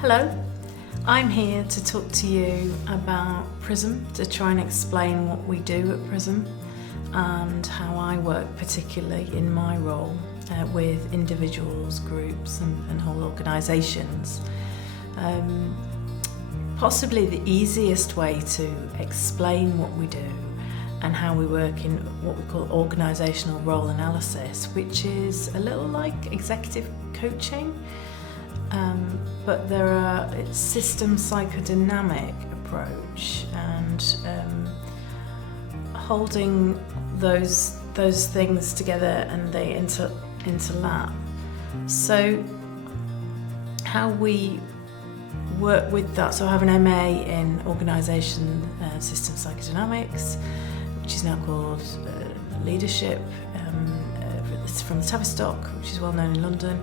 Hello, I'm here to talk to you about Prism, to try and explain what we do at Prism and how I work particularly in my role with individuals, groups and whole organisations. Possibly the easiest way to explain what we do and how we work in what we call organisational role analysis, which is a little like executive coaching, but it's system psychodynamic approach and holding those things together, and they interlap. So how we work with that, so I have an MA in organisation system psychodynamics, which is now called leadership. It's from the Tavistock, which is well known in London.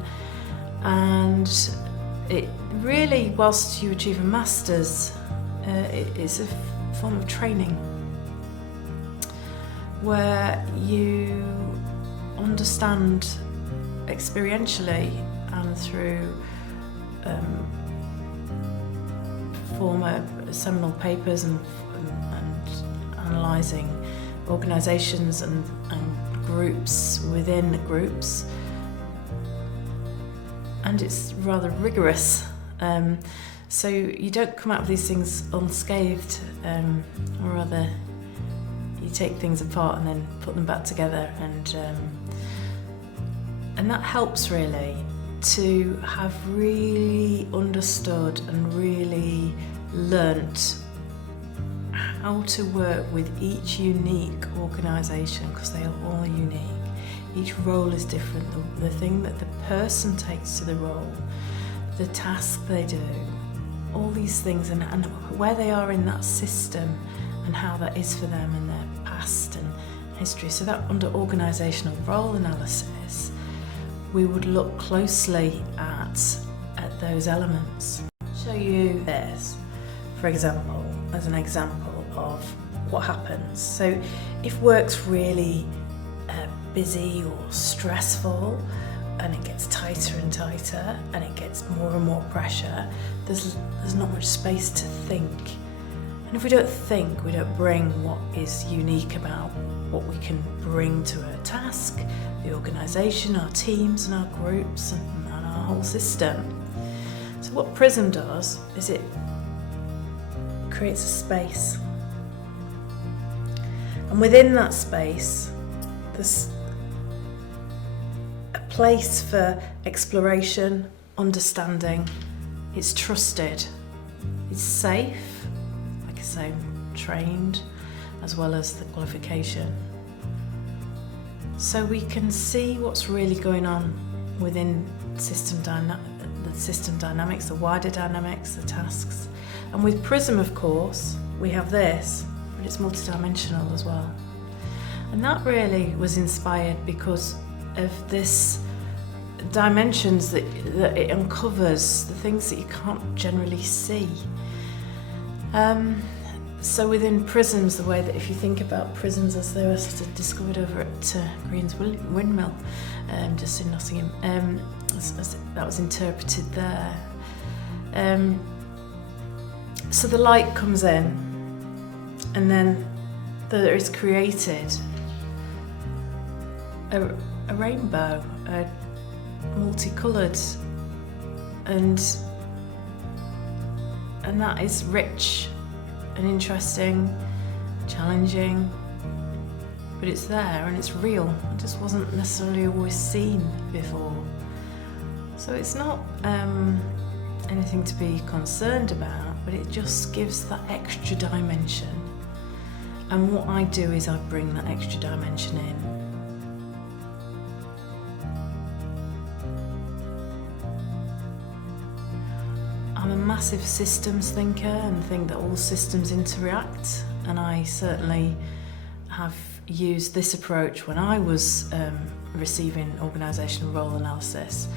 And it really, whilst you achieve a master's, it's a form of training where you understand experientially and through former seminal papers and analysing organisations and groups within groups. And it's rather rigorous, so you don't come out of these things unscathed, or rather you take things apart and then put them back together, and that helps really to have really understood and really learnt how to work with each unique organisation, because they are all unique. Each role is different. The thing that the person takes to the role, the task they do, all these things, and where they are in that system and how that is for them in their past and history. So that under organisational role analysis, we would look closely at those elements. I'll show you this, for example, as an example of what happens. So if work's really busy or stressful, and it gets tighter and tighter, and it gets more and more pressure, there's not much space to think. And if we don't think, we don't bring what is unique about what we can bring to a task, the organisation, our teams and our groups and our whole system. So what Prism does is it creates a space. And within that space, there's a place for exploration, understanding. It's trusted, it's safe, like I say, trained, as well as the qualification. So we can see what's really going on within the system dynamics, the wider dynamics, the tasks. And with Prism, of course, we have this, but it's multidimensional as well. And that really was inspired because of this dimensions that it uncovers, the things that you can't generally see. So within prisms, the way that if you think about prisms as they were sort of discovered over at Green's Windmill, just in Nottingham, as that was interpreted there. So the light comes in, and then there is created a rainbow, multicoloured, and that is rich and interesting, challenging, but it's there and it's real. It just wasn't necessarily always seen before. So it's not anything to be concerned about, but it just gives that extra dimension. And what I do is I bring that extra dimension in. I'm a massive systems thinker and think that all systems interact, and I certainly have used this approach when I was receiving organisational role analysis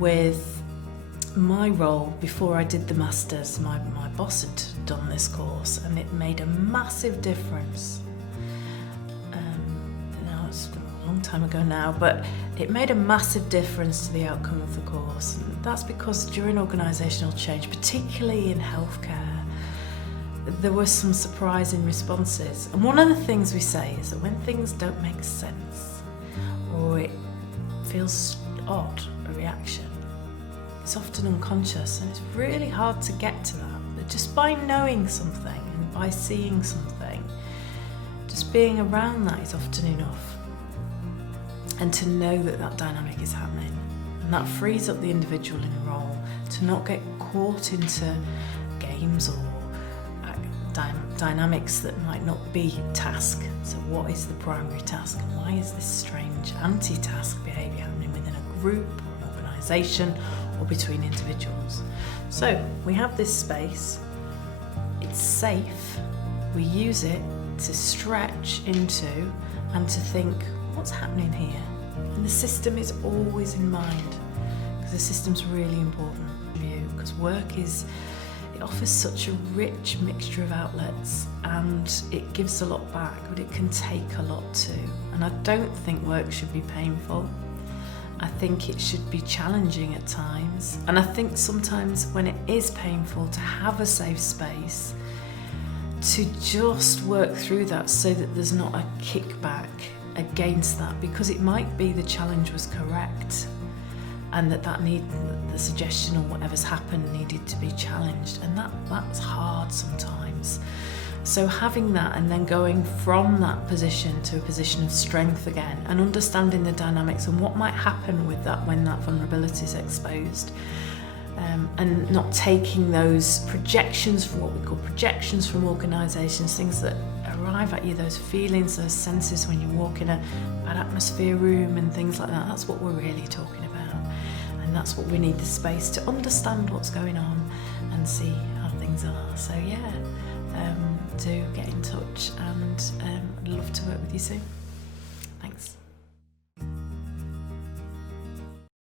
with my role before I did the masters. My boss had done this course and it made a massive difference. Now it's a long time ago now, but it made a massive difference to the outcome of the course. And that's because during organisational change, particularly in healthcare, there were some surprising responses. And one of the things we say is that when things don't make sense or it feels odd, a reaction, it's often unconscious, and it's really hard to get to that. But just by knowing something and by seeing something, just being around that is often enough. And to know that that dynamic is happening, and that frees up the individual in a role to not get caught into games or dynamics that might not be task. So what is the primary task, and why is this strange anti-task behaviour happening within a group or an organisation or between individuals? So we have this space, it's safe, we use it to stretch into and to think, what's happening here? And the system is always in mind, because the system's really important for you, because work it offers such a rich mixture of outlets, and it gives a lot back, but it can take a lot too. And I don't think work should be painful. I think it should be challenging at times. And I think sometimes when it is painful, to have a safe space to just work through that, so that there's not a kickback against that, because it might be the challenge was correct, and the suggestion or whatever's happened needed to be challenged, and that's hard sometimes. So having that, and then going from that position to a position of strength again, and understanding the dynamics and what might happen with that when that vulnerability is exposed, and not taking those projections from what we call projections from organisations, things that arrive at you, those feelings, those senses when you walk in a bad atmosphere room and things like that. That's what we're really talking about. And that's what we need the space to understand what's going on and see how things are. So yeah, do get in touch, and I'd love to work with you soon. Thanks.